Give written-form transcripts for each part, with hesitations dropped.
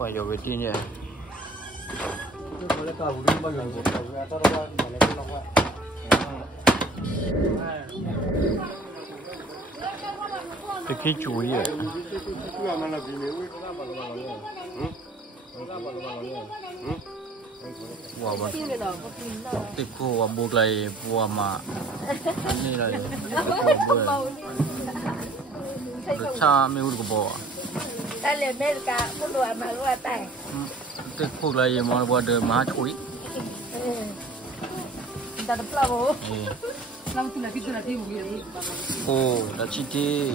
Phải vô cái chi nhỉ? Cái chuối à? Wow, bác. Tiếp cô buộc lại vua mà ini là cha mấy hút của bò. Ta liền bên cả một đôi mà luôn tại. Tiếp buộc lại mà buat ada mah chuối. Ta đập lao bố. Oh, dah citi.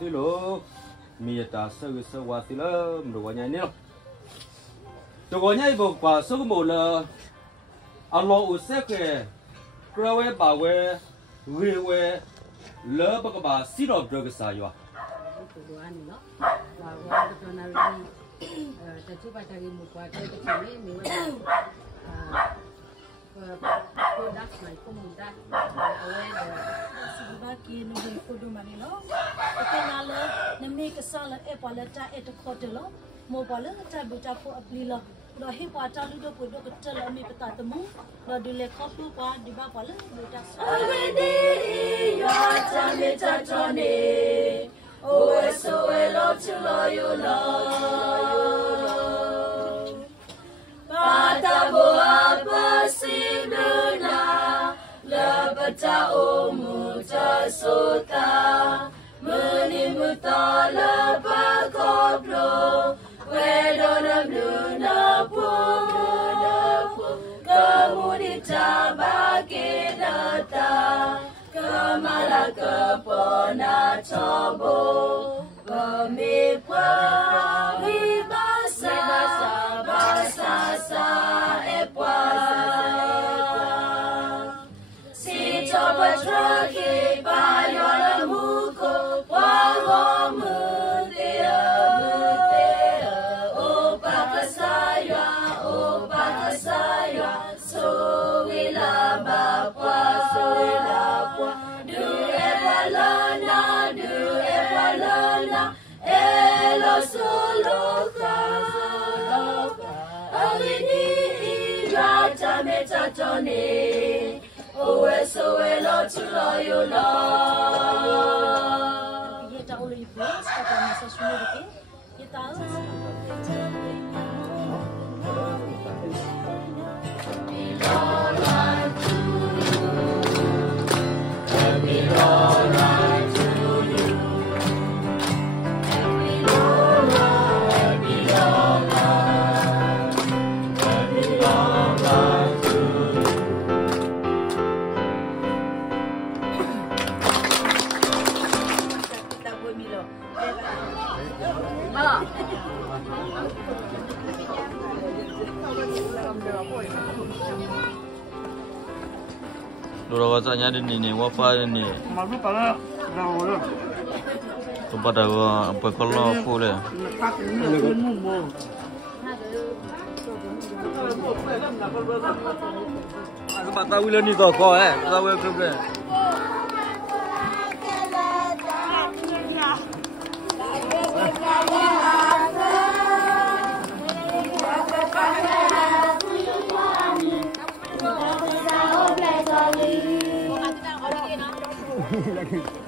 Silo, mie ta sơ qua silo, mruanya ini. Joganya ibu kwa suku mula, Allah usek ke, kerawe bawe, riwe, le bakaba silo berge saya. Bagi nubi kudu mani lo, kenal nemi kesal epalata etukotelo, mobile kita baca po apli lo, lo hipa lu do podo kecil ami peta temu, lo dile kopi pa di bawah lo baca. Already ya jame cacone, oeso elo chulo yulo, pada boa pasiduna. Lebata umuta sota menimuta lebakoblo wedona bluna pu kemudian bagi data kemala kepona cobo pemipwa wibasa basa epwa Patraki bayola muko wawo mutia opa kasaya so wila bapwa du epalana elo solo alini rata metatone so elo chulo yulo. Kita ulah iblis kata masa semua kita Dulu katanya di sini, apa ini? Malu pada dah. Tempat dah apa kalau full ya? Aku tak tahu lah ni kau tahu aku ber. Lagi.